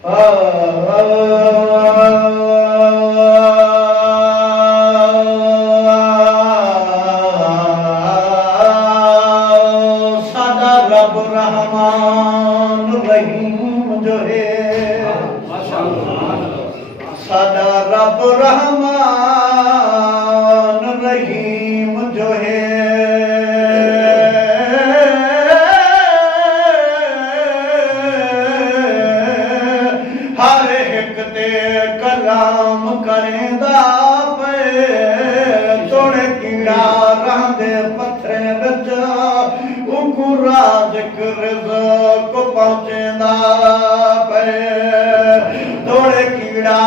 सादा रब रहमान रहीम जो है, सादा रब रहमान रहीम जो है, हर एक ते कलाम करेंदा पे, तोड़े कीड़ा रहंदे पत्थरे विच, उकू राज़िक रिज़्क़ पहुंचेंदा पे, तोड़े कीड़ा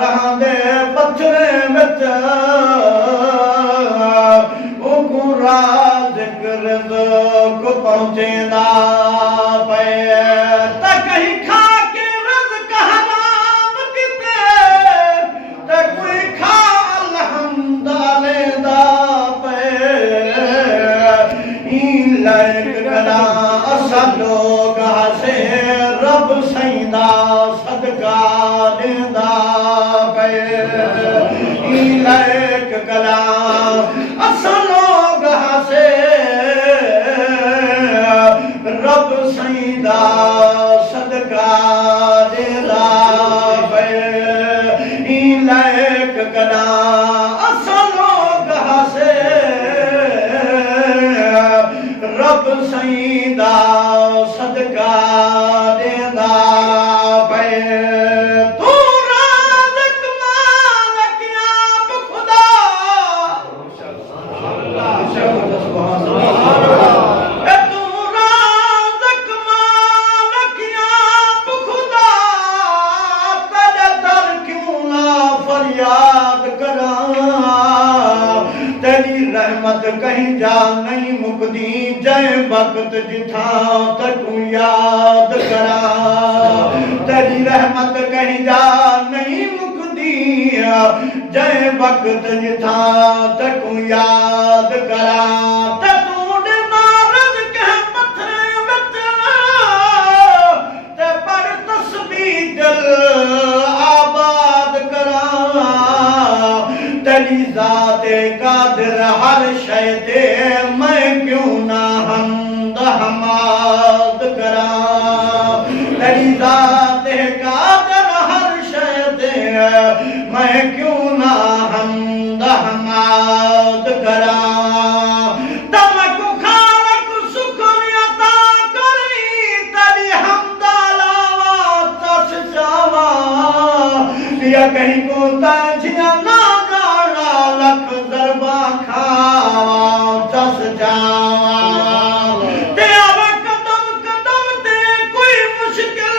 रहंदे पत्थरे विच, उकू राज़िक रिज़्क़ पहुंचेंदा पे। त कहीं खा के रिज़्क़ हराम किते, त कोई खा अलहम्द लेंदा पे। ई लायक कदा असां लोग हसे रब सईंदा सदका देंदा पे। ई लायक कदा असां लोग हसे रब सईंदा सदका देंदा पे। ई लायक कदा असां लोग हसे रब सईंदा सदका देंदा पे। तू राज़िक मालिक आप खुदा, तू राज़िक मालिक आप खुदा, तेरे दर क्यों ना फरियाद करां। तेरी रहमत कहीं जा नहीं मुकदी, जै वक्त जिथा तू याद करा। तेरी रहमत कहीं जा नहीं मुकदी, जै वक्त जिथा तू याद करा। तू नारद के पत्थरे विच, ते पर तस्बीह दिल आबाद करा। तेरी ज़ाते कादिर हर शय ते, मैं क्यों ना हमद हमाद करा। तेरी ज़ाते कादिर हर शय ते, मैं क्यों ना हमद हमाद करा। तमको खालक सुकुन अता करी, तेरी हमद अलावा तस जावा। या कहीं को ताजिया ना गाना लख दरबा खावा तस जावा। तेरा कदम कदम ते कोई मुश्किल,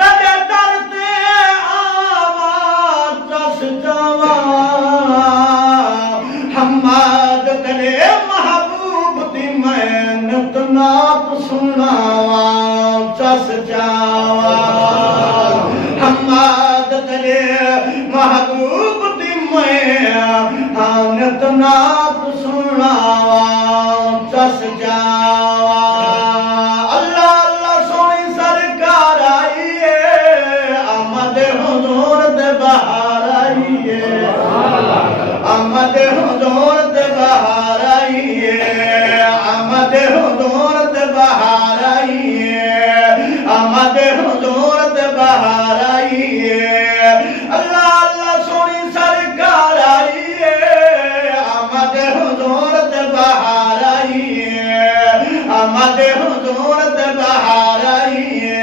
तेरे दर ते आवा तस जावा। हमाद तेरे महबूब दी मेहनत नात सुनावा तस जावा। हमाद तेरे महबूब दी मेहनत नात सुनावा तस जावा। अल्लाह अल्लाह सोनी सरकार आई है, आमद हुजूर दे बहार आई है, आमद हुजूर दे बहार आई है, आमद हुजूर दे बहार आई है, आमद हुजूर दे बहार आई है। अल्लाह अल्लाह सोनी सरकार आई है, आमद हुजूर दे बहार आई है, आमद हुजूर दे बहार आई है,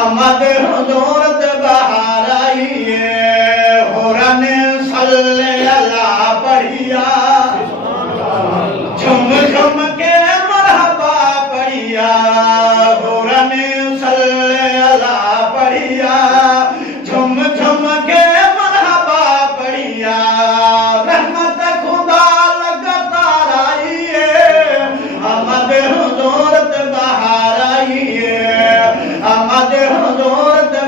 आमद हुजूर दे बहार आई है। होरने सल्ले अला बढ़िया, झुम झुम के मरहबा बढ़िया। होरने सल्ले अला बढ़िया, झुम झुम के मरहबा बढ़िया। रहमत खुदा लगातार आई है, आमद हुजूर दे बहार आई है, आमद हुजूर दे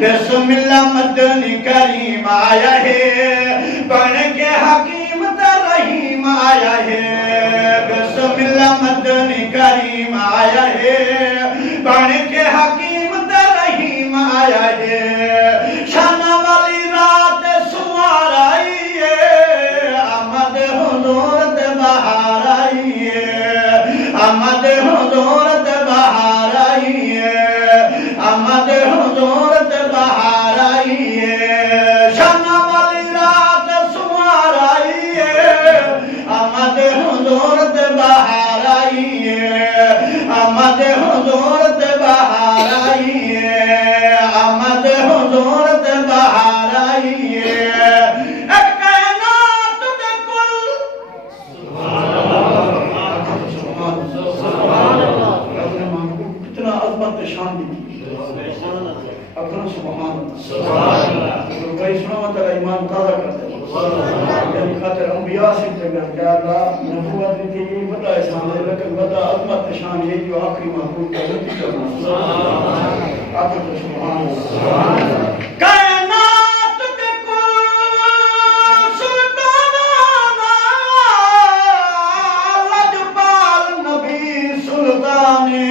बिस्मिल्लाह मदनी करीम आया है, बन के हकीम रहीम आया है। बिस्मिल्लाह मदनी करीम आया है, बन के हकीम रहीम आया है। शाना वाली रात सुमार आई है, आमद हुजूर ते बहार आई है, आमद हुजूर ते बहार आई है, आमद हुजूर ते बहार आई है। शाना वाली रात सुमार आई है, आमद हुजूर ते बहार आई है, आमद हुजूर ते बहार आई है, आमद हुजूर ते बहार आई है। एक कायनात दे कुल कितना अज़मत शान दी अल्लाह सुभान अल्लाह। भाई सुनो तेरा ईमान ताज़ा कर दे, यानी खातिर अंबिया से जगह क्या अल्लाह नबूवत दी थी बता शान है, लेकिन बता अज़मत शान ये जो आखिरी महबूब का नबी करना आखिर सुभान अल्लाह। कायनात के कुल सुल्ताना लजपाल नबी सुल्ताने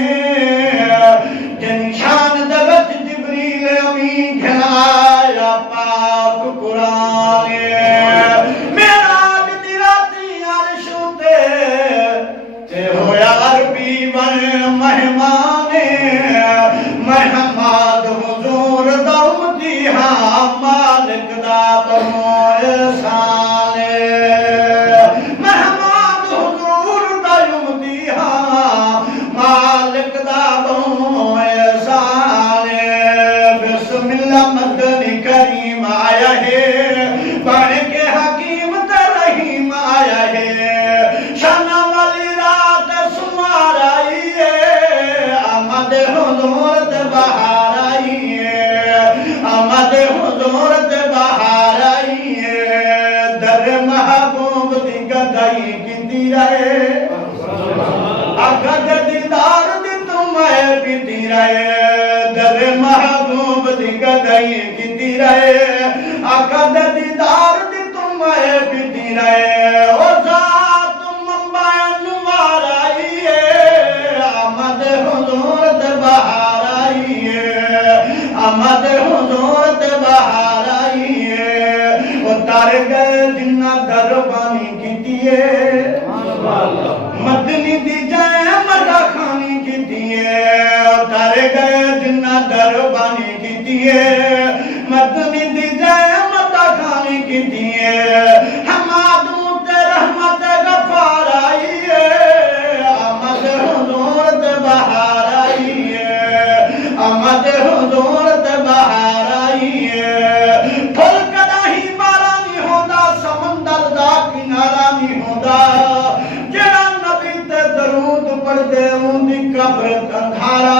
शान दवत जिब्रील अमीन खिलाया पाक कुरान। मेराज दी राती अर्श ते होया अरबी वन मेहमाने, महमद हुजूर दा उम्मती हां, मालिक दा बनो एहसाने। महमद हुजूर दा उम्मती हां, मालिक दा बनो एहसाने। बिस्मिल्लाह मदनी करीम आया है, बन के हकीम रहीम आया है। शाना वाली रात सुमार आई है, आमद हुजूर ते बहार आई है, आमद हुजूर ते बहार आई है। दर महबूब दी गदाई कीती रहे, अगद दीदार दी तुम्हें पीती रहे। दर महबूब दी गदाई कीती रहे, अगद दीदार दी तुम्हें पीती रहे। ओ जात मंबा अनुवार आई है, आमद हुजूर ते बहार आई है, आमद हुजूर ते बहार आई है। ओ तार गए जिन्ना दरबानी कीती है, मदनी दी जाए मदा खानी कीती है। तार गए जिन्ना दरबानी कीती है, मदनी दी जाए मदा खानी कीती है। हमादू ते रहमत गफार आई है, आमद हुजूर ते बहार आई है, आमद हुजूर ते बहार आई है। फुल कदाही मारा नहीं होता, समंदर दा किनारा नहीं होता, जेड़ा नबी ते दरूद पढ़दे उंदी कब्र अंधारा